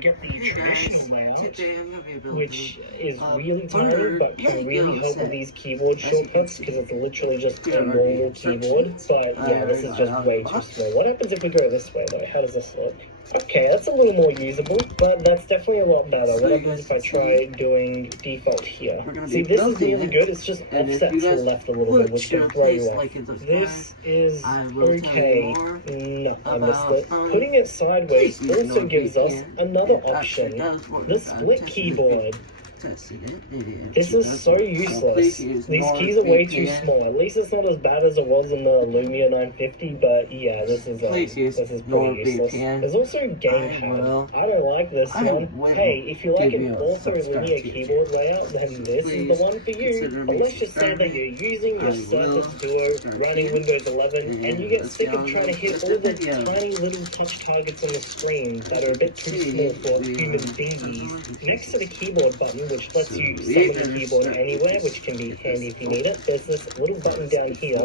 get the Hey traditional guys, layout, today I'm going to be building which is a really tiny but can really help with these keyboard shortcuts because it's literally just a normal keyboard. But yeah, this is just way too small. What happens if we go this way though? How does this look? Okay, that's a little more usable, but that's definitely a lot better. What happens if I try doing default here? See, this is really good. It's just offset to the left a little bit, which can throw you off. This is okay. No, I missed it. Putting it sideways also gives us another option, the split keyboard. This is so useless. These keys are way too small. At least it's not as bad as it was in the Lumia 950, but yeah, this is pretty useless. There's also a gamepad. I don't like this one. Hey, if you like an ortho-linear keyboard layout, then this is the one for you. But let's just say that you're using your Surface Duo, running Windows 11, and you get sick of trying to hit all the tiny little touch targets on the screen that are a bit too small for human thingies. Next to the keyboard button, which lets you summon the keyboard anywhere, which can be handy if you need it, there's this little button down here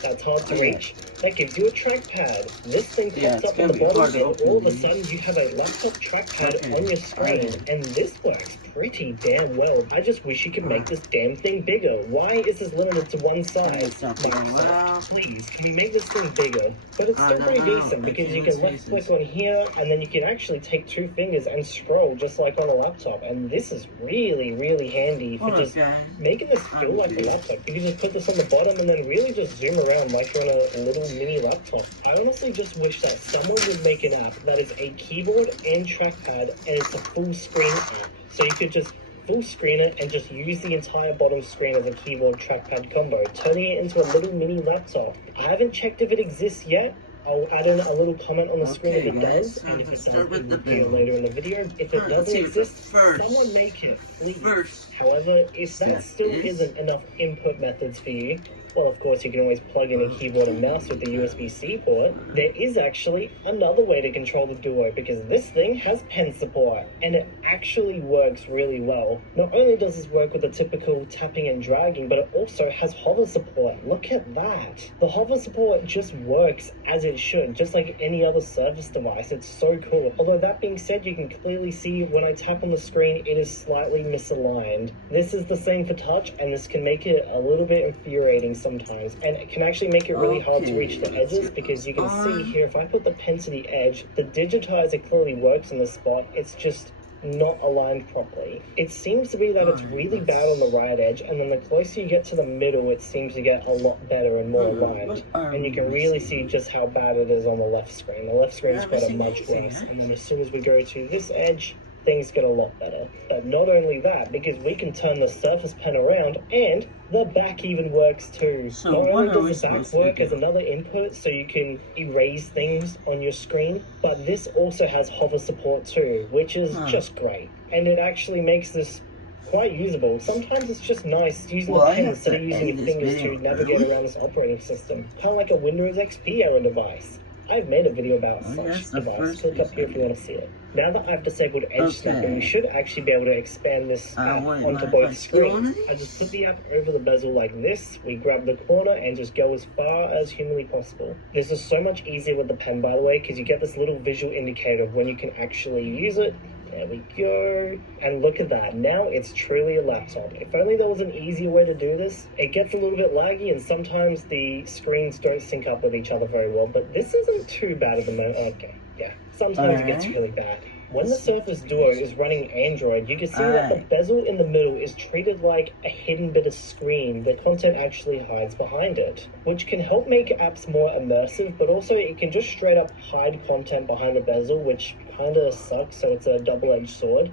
that's hard to reach. That gives you a trackpad. This thing pops up on the bottom, and all of a sudden you have a laptop trackpad on your screen, and this works pretty damn well. I just wish you could make this damn thing bigger. Why is this limited to one side? Microsoft, please, can you make this thing bigger? But it's still pretty decent because you can left click on here, and then you can actually take two fingers and scroll just like on a laptop. And this is really, really handy for just making this feel like a laptop. You can just put this on the bottom and then really just zoom around like you're on a little mini laptop. I honestly just wish that someone would make an app that is a keyboard and trackpad, and it's a full screen app. So you could just full screen it and just use the entire bottom screen as a keyboard trackpad combo, turning it into a little mini laptop. I haven't checked if it exists yet. I'll add in a little comment on the screen if it does, and if it does, it will appear later in the video. If it doesn't exist, someone make it, please. However, if that still isn't enough input methods for you, well, of course, you can always plug in a keyboard and mouse with the USB-C port. There is actually another way to control the Duo, because this thing has pen support, and it actually works really well. Not only does this work with the typical tapping and dragging, but it also has hover support. Look at that. The hover support just works as it should, just like any other Surface device. It's so cool. Although that being said, you can clearly see when I tap on the screen, it is slightly misaligned. This is the same for touch, and this can make it a little bit infuriating sometimes, and it can actually make it really hard to reach the edges, because you can see here, if I put the pen to the edge, the digitizer clearly works in the spot, it's just not aligned properly. It seems to be that it's really bad on the right edge, and then the closer you get to the middle, it seems to get a lot better and more aligned, and you can really see just how bad it is on the left screen. The left screen is quite a much worse, and then as soon as we go to this edge, things get a lot better. But not only that, because we can turn the Surface Pen around, and the back even works too. Not only does the back work as another input so you can erase things on your screen, but this also has hover support too, which is just great. And it actually makes this quite usable. Sometimes it's just nice using the pen instead of using your fingers to navigate around this operating system. Kind of like a Windows XP era device. I've made a video about such device. Click up here if you want to see it. Now that I've disabled edge snapping, we should actually be able to expand this app onto both screens. I just put the app over the bezel like this, we grab the corner and just go as far as humanly possible. This is so much easier with the pen, by the way, because you get this little visual indicator of when you can actually use it. There we go. And look at that. Now it's truly a laptop. If only there was an easier way to do this. It gets a little bit laggy, and sometimes the screens don't sync up with each other very well, but this isn't too bad at the moment. Okay, yeah. Sometimes it gets really bad. When the Surface Duo is running Android, you can see that the bezel in the middle is treated like a hidden bit of screen. The content actually hides behind it, which can help make apps more immersive, but also it can just straight up hide content behind the bezel, which kind of sucks, so it's a double-edged sword.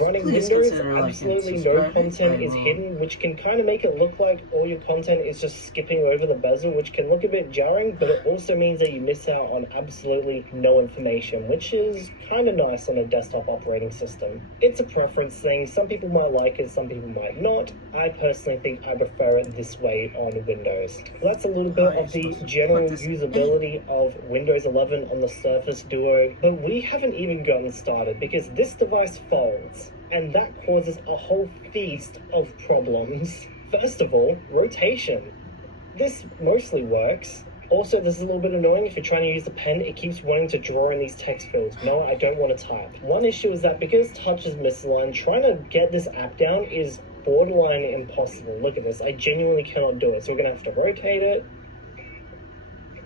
Running Windows, absolutely no content is hidden, which can kind of make it look like all your content is just skipping over the bezel, which can look a bit jarring, but it also means that you miss out on absolutely no information, which is kind of nice on a desktop operating system. It's a preference thing. Some people might like it, some people might not. I personally think I prefer it this way on Windows. That's a little bit of the general usability of Windows 11 on the Surface Duo, but we haven't even gotten started, because this device folds, and that causes a whole feast of problems. First of all, rotation. This mostly works. Also, this is a little bit annoying. If you're trying to use the pen, it keeps wanting to draw in these text fields. No, I don't want to type. One issue is that because touch is misaligned, trying to get this app down is borderline impossible. Look at this. I genuinely cannot do it. So we're going to have to rotate it.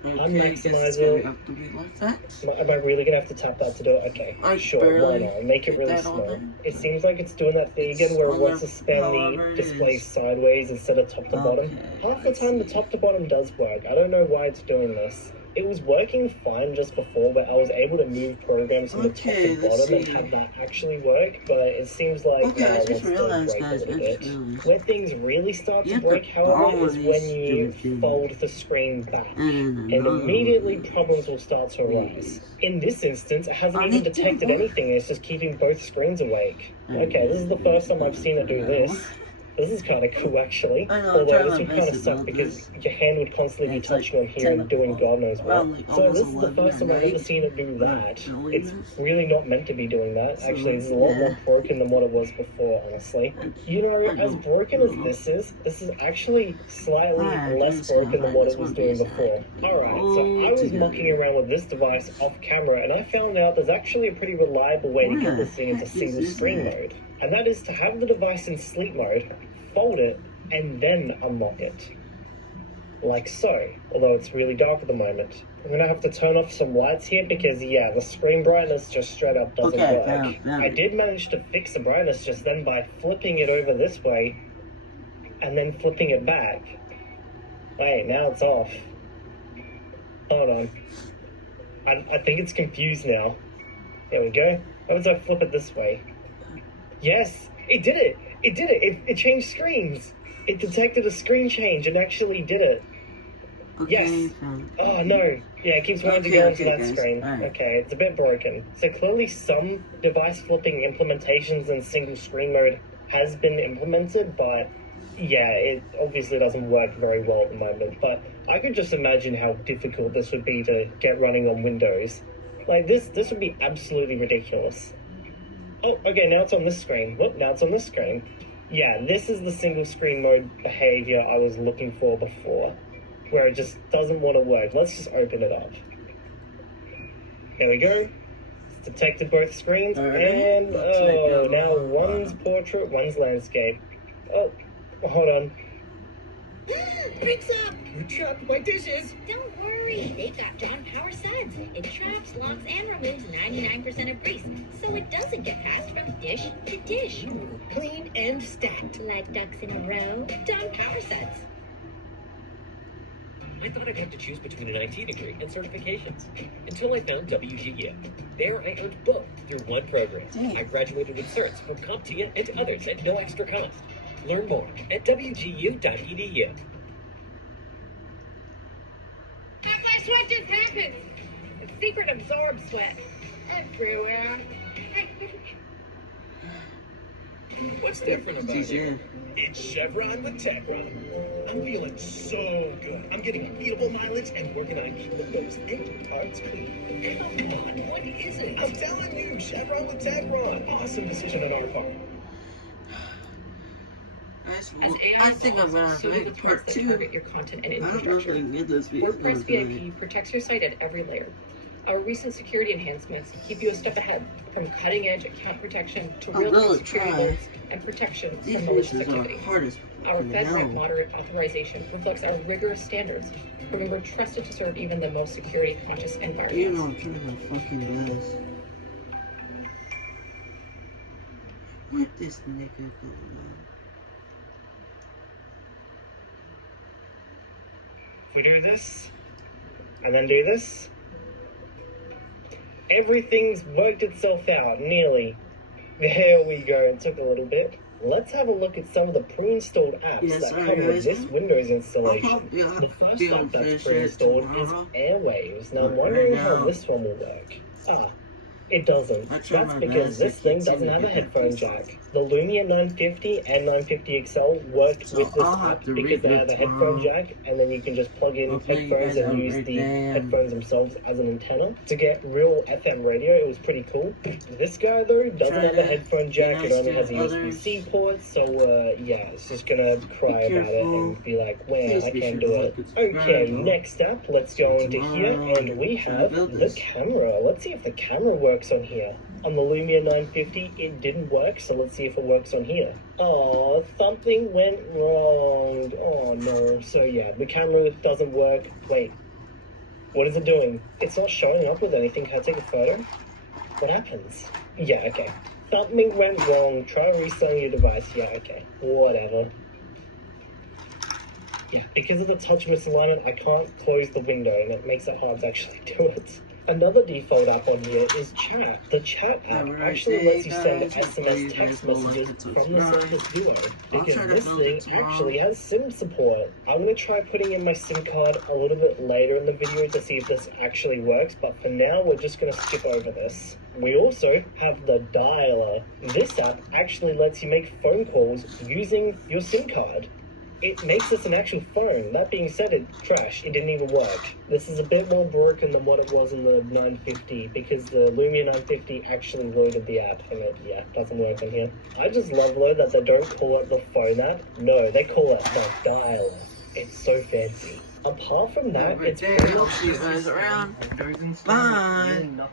Unmaximize it. Am I really going to have to tap that to do it? Okay, sure, why not? Make it really small. It seems like it's doing that thing again where it wants to span the display sideways instead of top to bottom. Half the time the top to bottom does work. I don't know why it's doing this. It was working fine just before, but I was able to move programs from the top to bottom and have that actually work, but it seems like it wants to break a little bit. Where things really start to break, however, is when you fold the screen back, and immediately problems will start to arise. In this instance, it hasn't even detected anything, it's just keeping both screens awake. Okay, this is the first time I've seen it do this. This is kind of cool, actually. Although this would kind of suck because your hand would constantly be touching on here and doing God knows what. So this is the first time I've ever seen it do that. It's really not meant to be doing that. Actually, this is a lot more broken than what it was before, honestly. You know, as broken as this is actually slightly less broken than what it was doing before. Alright, so I was mucking around with this device off camera and I found out there's actually a pretty reliable way to get this thing into single screen mode. And that is to have the device in sleep mode, fold it, and then unlock it. Like so, although it's really dark at the moment. I'm gonna have to turn off some lights here because, yeah, the screen brightness just straight up doesn't work. I did manage to fix the brightness just then by flipping it over this way, and then flipping it back. Wait, now it's off. Hold on. I think it's confused now. There we go. How does I flip it this way? Yes, it did it. It did it. It changed screens. It detected a screen change and actually did it. Yes. Oh, no. Yeah, it keeps wanting to go into that screen. Okay, it's a bit broken. So clearly some device flipping implementations in single screen mode has been implemented, but yeah, it obviously doesn't work very well at the moment. But I could just imagine how difficult this would be to get running on Windows. Like, this would be absolutely ridiculous. Oh, okay, now it's on this screen. Whoop, now it's on this screen. Yeah, this is the single screen mode behavior I was looking for before, where it just doesn't want to work. Let's just open it up. There we go. It's detected both screens, and oh, now one's portrait, one's landscape. Oh, hold on. Picks up! You trapped my dishes! Don't worry, they've got John Power Suds. It traps, locks, and removes 99% of grease, so it doesn't get passed from dish to dish. Ooh, clean and stacked. Like ducks in a row, John Power Suds. I thought I'd have to choose between an IT degree and certifications, until I found WGU. There I earned both through one program. I graduated with certs from CompTIA and others at no extra cost. Learn more at wgu.edu. My sweat just happened. A secret absorbed sweat. Everywhere. What's different about it? It's Chevron with Techron. I'm feeling so good. I'm getting unbeatable mileage and working on keeping those engine parts clean. Come on, what is it? I'm telling you, Chevron with Techron. Awesome decision on our part. I think I'm gonna make part 2. Target your content and I don't know if I infrastructure. can get this video. WordPress VIP protects your site at every layer. Our recent security enhancements keep you a step ahead, from cutting-edge account protection to I'm real-time gonna security try. alerts and protection These from malicious missions are activity. hardest. Our No. FedRAMP moderate authorization reflects our rigorous standards, proving we're trusted to serve even the most security-conscious You environments. know I'm trying my fucking best. What this nigga going on? If we do this, and then do this, everything's worked itself out, nearly. There we go, it took a little bit. Let's have a look at some of the pre-installed apps that come with this Windows installation. The first app that's pre-installed is Airwaves. Now I'm wondering how this one will work. It doesn't. I try That's my because best. I this thing can't seem doesn't to have a get that headphone piece off. jack. The Lumia 950 and 950 XL work So with this I'll have app to because they read have a it headphone tomorrow. jack, and then you can just plug in Hopefully you headphones guys and have a use great the day, and headphones themselves as an antenna to get real FM radio. It was pretty cool. This guy though doesn't Try have a to headphone be jack. nice It only to has a others. USB-C port, so yeah, it's just gonna cry about it careful. and be like, wow, Please I be can't sure do to it. like and subscribe. Okay, next up, let's go into here, Tomorrow, and we try to have build the this. camera. Let's see if the camera works on here. On the Lumia 950, it didn't work, so let's see if it works on here. Oh, something went wrong. Oh no. So yeah, the camera doesn't work. Wait, what is it doing? It's not showing up with anything. Can I take a photo? What happens? Yeah, okay. Something went wrong. Try restarting your device. Yeah, okay. Whatever. Yeah, because of the touch misalignment, I can't close the window, and it makes it hard to actually do it. Another default app on here is chat. The chat app Have a great actually day, lets you send guys. Hopefully you SMS guys text will like messages and from the subscribe. Surface Duo, I'll because try to this build thing it tomorrow. actually has SIM support. I'm going to try putting in my SIM card a little bit later in the video to see if this actually works, but for now we're just going to skip over this. We also have the dialer. This app actually lets you make phone calls using your SIM card. It makes this an actual phone. That being said, it crashed. It didn't even work. This is a bit more broken than what it was in the 950 because the Lumia 950 actually loaded the app and it, yeah, doesn't work on here. I just love though that they don't call it the phone app. No, they call it the dialer. It's so fancy. Apart from that, Have a it's great day. pretty I'll much see you just guys the same. around. There's Bye. really nothing